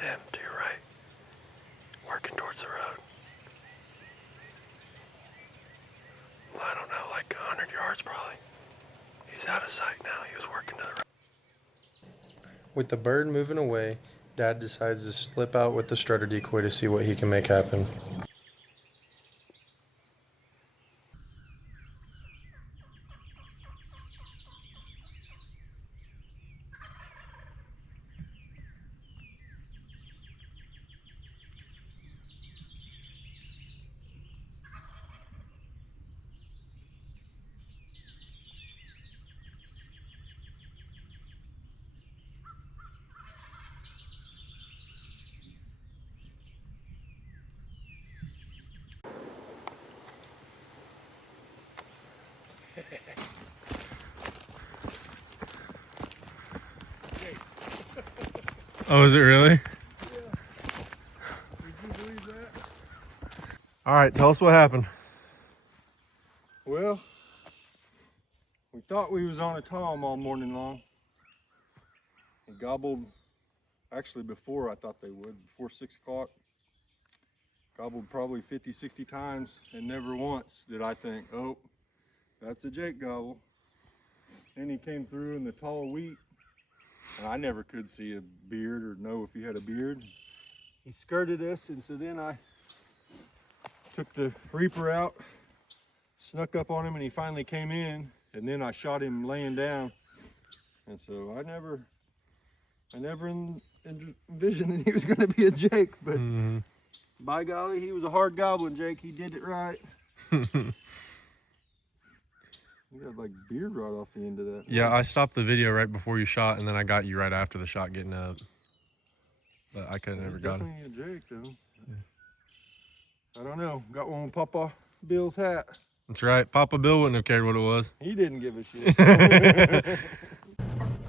him to your right, working towards the road. Well, I don't know, like 100 yards probably. He's out of sight now. He was working to the right. With the bird moving away, Dad decides to slip out with the strutter decoy to see what he can make happen. Oh, is it really? Yeah. Did you believe that? All right, tell us what happened. Well, we thought we was on a tom all morning long. He gobbled, actually before I thought they would, before 6 o'clock. Gobbled probably 50, 60 times, and never once did I think, oh, that's a Jake gobble. Then he came through in the tall wheat, and I never could see a beard or know if he had a beard. He skirted us, and so then I took the Reaper out, snuck up on him, and he finally came in, and then I shot him laying down. And so I never envisioned that he was going to be a Jake, but by golly, he was a hard gobbling Jake. He did it right. You got like beard right off the end of that. Yeah, I stopped the video right before you shot, and then I got you right after the shot getting up. But I couldn't ever got him. Definitely a Jake though. Yeah. I don't know. Got one with Papa Bill's hat. That's right. Papa Bill wouldn't have cared what it was. He didn't give a shit.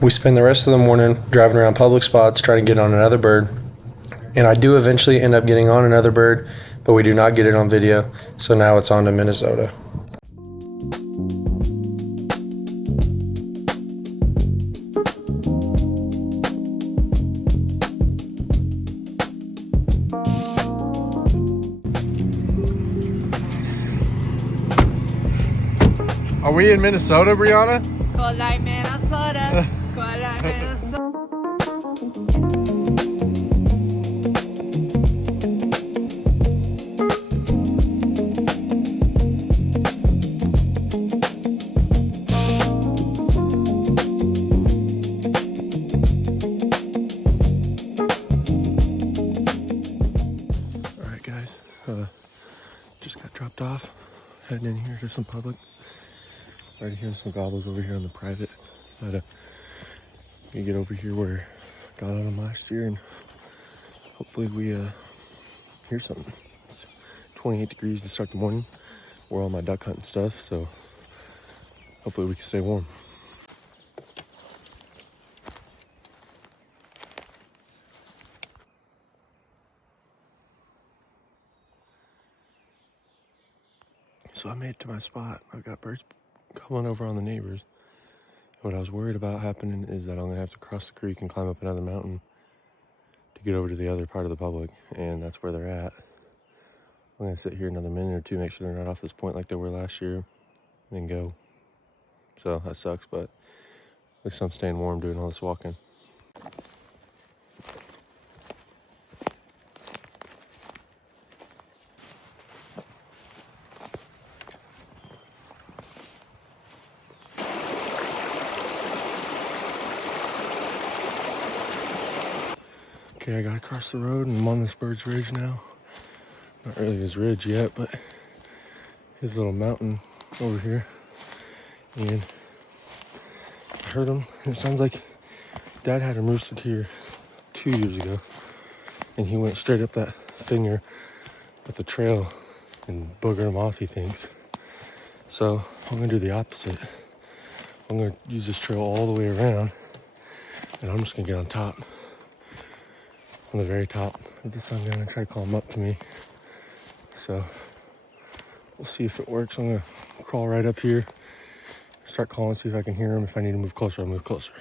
We spend the rest of the morning driving around public spots trying to get on another bird. And I do eventually end up getting on another bird, but we do not get it on video. So now it's on to Minnesota. Are we in Minnesota, Brianna? Kolai, Minnesota. Kolai, Minnesota. All right, guys. Just got dropped off. Heading in here to some public. Already hearing some gobbles over here on the private. But we get over here where I got on them last year, and hopefully we hear something. It's 28 degrees to start the morning. We're on my duck hunting stuff, so hopefully we can stay warm. So I made it to my spot. I've got birds coming over on the neighbors. What I was worried about happening is that I'm gonna have to cross the creek and climb up another mountain to get over to the other part of the public, and that's where they're at. I'm gonna sit here another minute or two, make sure they're not off this point like they were last year, and then go. So that sucks, but at least I'm staying warm doing all this walking. Okay, I got across the road and I'm on this bird's ridge now. Not really his ridge yet, but his little mountain over here. And I heard him, and it sounds like Dad had him roosted here 2 years ago. And he went straight up that finger at the trail and boogered him off, he thinks. So I'm gonna do the opposite. I'm gonna use this trail all the way around, and I'm just gonna get on top. On the very top of the sun, gonna try to call him up to me. So we'll see if it works. I'm gonna crawl right up here, start calling, see if I can hear him. If I need to move closer, I'll move closer.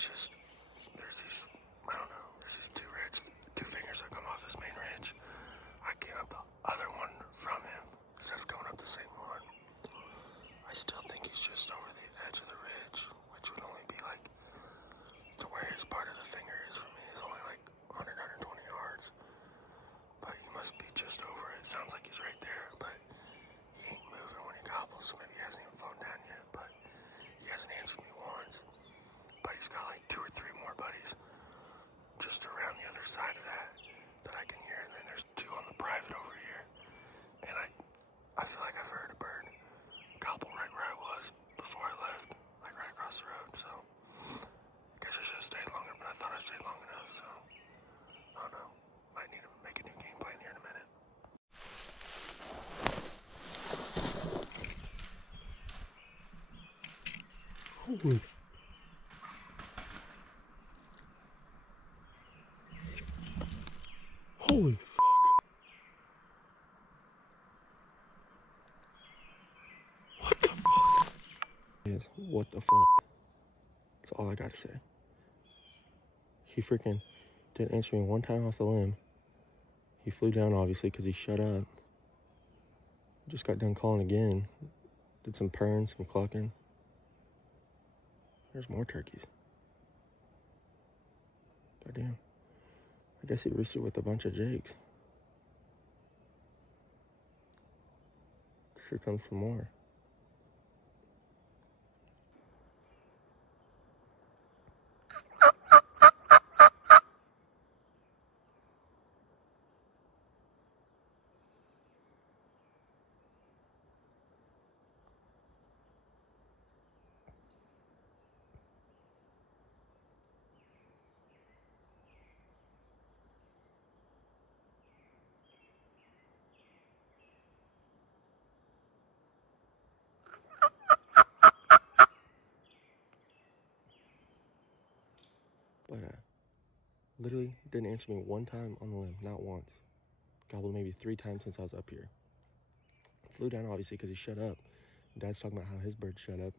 it's just, there's these, I don't know, there's these two fingers that come off this main ridge. I came up the other one from him instead of going up the same one. I still think he's just over the edge of the ridge, which would only be like, to where his part of the finger is for me is only like 100, 120 yards. But he must be just over it. Sounds like he's right there, but he ain't moving when he gobbles, so maybe he hasn't even fallen down yet, but he hasn't answered me once. But he's got like 2 or 3 more buddies just around the other side of that I can hear, and then there's 2 on the private over here. And I feel like I've heard a bird gobble right where I was before I left, like right across the road, so I guess I should have stayed longer, but I thought I stayed long enough, so I don't know. Might need to make a new game plan here in a minute. Holy. Holy fuck. What the fuck? Yes, what the fuck? That's all I gotta say. He freaking didn't answer me one time off the limb. He flew down, obviously, because he shut up. Just got done calling again. Did some purring, some clucking. There's more turkeys. Goddamn. I guess he roosted with a bunch of jakes. Here comes some more. But literally didn't answer me one time on the limb, not once. Gobbled maybe 3 times since I was up here. Flew down obviously because he shut up. Dad's talking about how his bird shut up.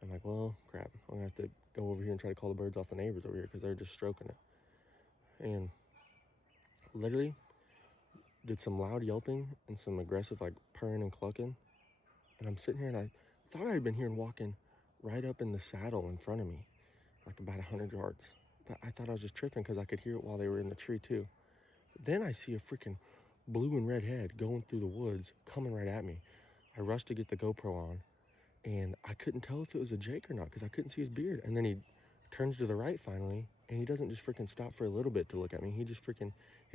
I'm like, well, crap. I'm gonna have to go over here and try to call the birds off the neighbors over here because they're just stroking it. And literally did some loud yelping and some aggressive like purring and clucking. And I'm sitting here and I thought I had been hearing walking right up in the saddle in front of me, like about 100 yards. But I thought I was just tripping because I could hear it while they were in the tree too. Then I see a freaking blue and red head going through the woods, coming right at me. I rushed to get the GoPro on, and I couldn't tell if it was a Jake or not because I couldn't see his beard. And then he turns to the right finally, and he doesn't just freaking stop for a little bit to look at me. He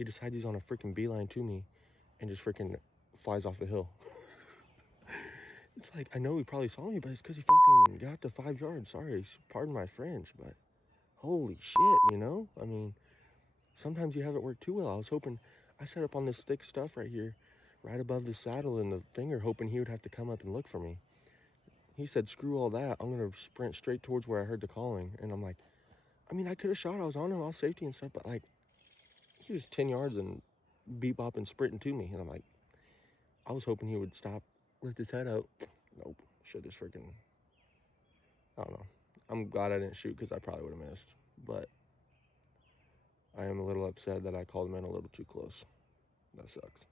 decides he's on a freaking beeline to me and just freaking flies off the hill. It's like, I know he probably saw me, but it's because he fucking got to 5 yards. Sorry, pardon my French, but holy shit, you know? I mean, sometimes you have it work too well. I was hoping, I set up on this thick stuff right here, right above the saddle and the finger, hoping he would have to come up and look for me. He said, screw all that. I'm going to sprint straight towards where I heard the calling. And I'm like, I mean, I could have shot. I was on him, all safety and stuff, but like, he was 10 yards and bebopping, sprinting to me. And I'm like, I was hoping he would stop, lift his head up. Nope. Should just freaking, I don't know. I'm glad I didn't shoot because I probably would have missed. But I am a little upset that I called him in a little too close. That sucks.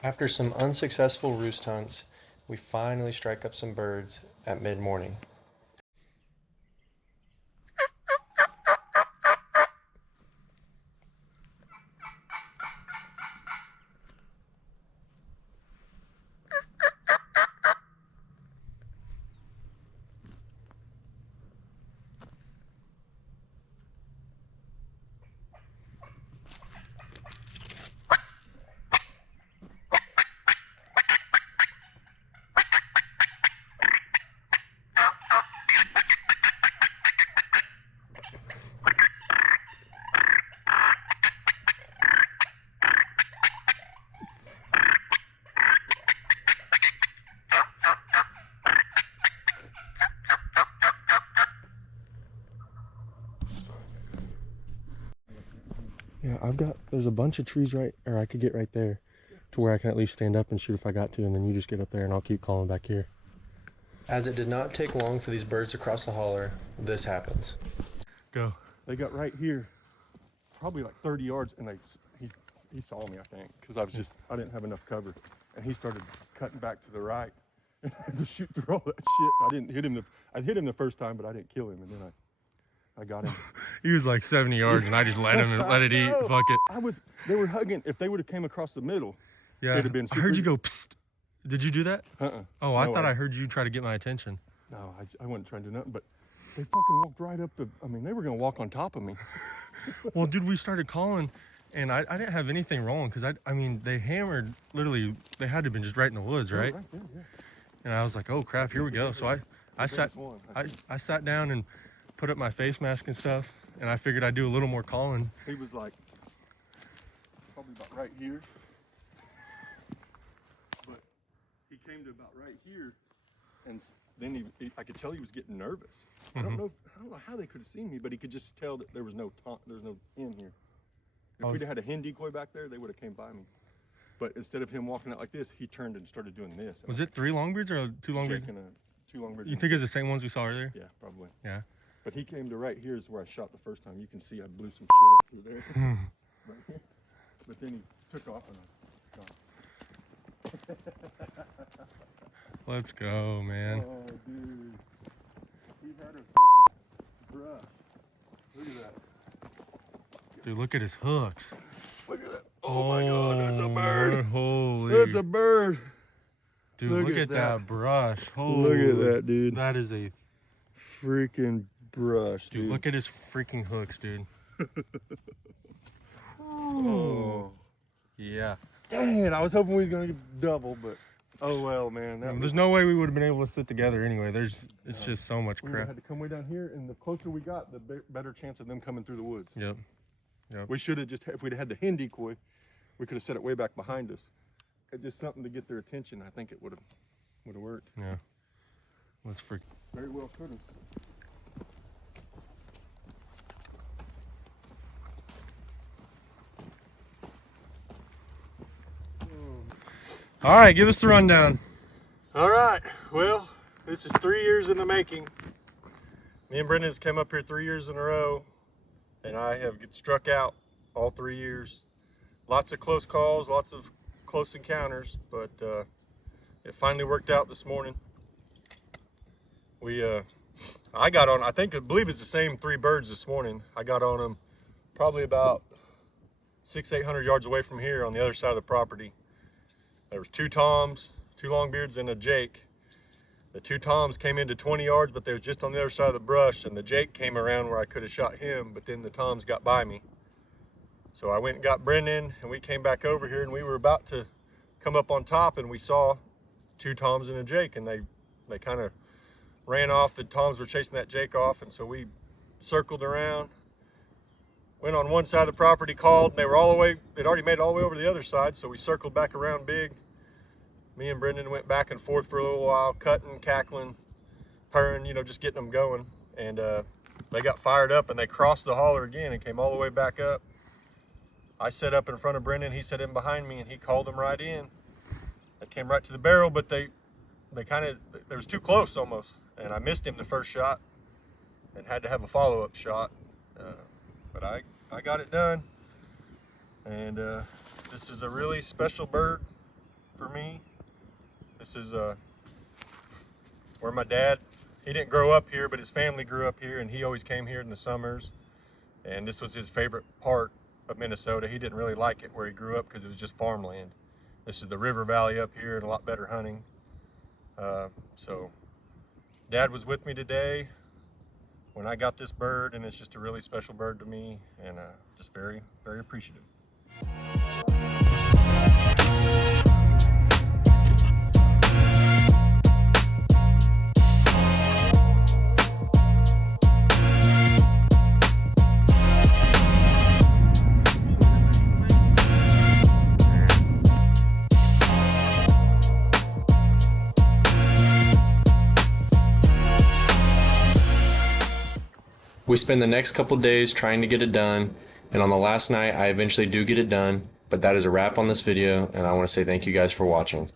After some unsuccessful roost hunts, we finally strike up some birds at mid-morning. Yeah, there's a bunch of trees I could get right there to where I can at least stand up and shoot if I got to, and then you just get up there and I'll keep calling back here. As it did not take long for these birds to cross the holler, this happens. Go. They got right here, probably like 30 yards, and he saw me, I think, because I didn't have enough cover, and he started cutting back to the right, and I had to shoot through all that shit. I didn't hit him. I hit him the first time, but I didn't kill him, and then I got him. He was like 70 yards, and I just let him and let it eat. No, Fuck it. They were hugging. If they would have came across the middle, Yeah. they'd have been I heard super- you go. Psst. Did you do that? Oh, I No, thought I heard you try to get my attention. No, I wasn't trying to do nothing, but they fucking walked right up they were gonna walk on top of me. Well, dude, we started calling, and I didn't have anything wrong because I mean they hammered literally. They had to have been just right in the woods, right? Right there, yeah. And I was like, oh crap, here we go. So I sat One. I sat down and put up my face mask and stuff, and I figured I'd do a little more calling. He was like probably about right here, but he came to about right here, and then I could tell he was getting nervous. I don't know how they could have seen me, but he could just tell that there was no in here. If we'd have had a hen decoy back there, they would have came by me. But instead of him walking out like this, he turned and started doing this. Was it 3 longbeards or 2 longbeards? Shaking two longbirds. You think it's the same ones we saw earlier? Yeah, probably. Yeah. But he came to right here is where I shot the first time. You can see I blew some shit up through there. Right here. But then he took off and I shot. Let's go, man. Oh, dude. He had a fucking brush. Look at that. Dude, look at his hooks. Look at that. Oh my God, that's a bird. Holy. That's a bird. Dude, look look at at that. that brush. Holy. Look at that, dude. That is a Freaking brush, dude. dude. Look at his freaking hooks, dude. Oh. Yeah. Dang it, I was hoping we was gonna get double, but oh well, man. There's no way we would have been able to sit together anyway. It's just so much We crap. had to come way down here, and the closer we got, the better chance of them coming through the woods. Yep. We should have just, if we'd had the hen decoy, we could have set it way back behind us. It's just something to get their attention. I think it would have worked. Yeah. Let's freak. Very well could have. All right, give us the rundown. All right, well, this is 3 years in the making. Me and Brendan's come up here 3 years in a row, and I have struck out all 3 years. Lots of close calls, lots of close encounters, but it finally worked out this morning. I got on, I believe it's the same 3 birds this morning. I got on them probably about 600-800 yards away from here on the other side of the property. There was 2 toms, 2 longbeards, and a jake. The 2 toms came into 20 yards, but they was just on the other side of the brush, and the jake came around where I could have shot him, but then the toms got by me. So I went and got Brendan, and we came back over here, and we were about to come up on top, and we saw 2 toms and a jake, and they kind of ran off. The toms were chasing that jake off, and so we circled around, went on one side of the property, called, and they were all the way, they'd already made it all the way over to the other side, so we circled back around big. Me and Brendan went back and forth for a little while, cutting, cackling, purring, just getting them going. And they got fired up, and they crossed the holler again and came all the way back up. I set up in front of Brendan, he set in behind me, and he called them right in. They came right to the barrel, but they was too close almost. And I missed him the first shot and had to have a follow-up shot. But I got it done. And this is a really special bird for me. This is where my dad, he didn't grow up here, but his family grew up here, and he always came here in the summers. And this was his favorite part of Minnesota. He didn't really like it where he grew up because it was just farmland. This is the river valley up here and a lot better hunting. So Dad was with me today when I got this bird, and it's just a really special bird to me, and just very, very appreciative. We spend the next couple days trying to get it done, And on the last night, I eventually do get it done, but that is a wrap on this video, and I want to say thank you guys for watching.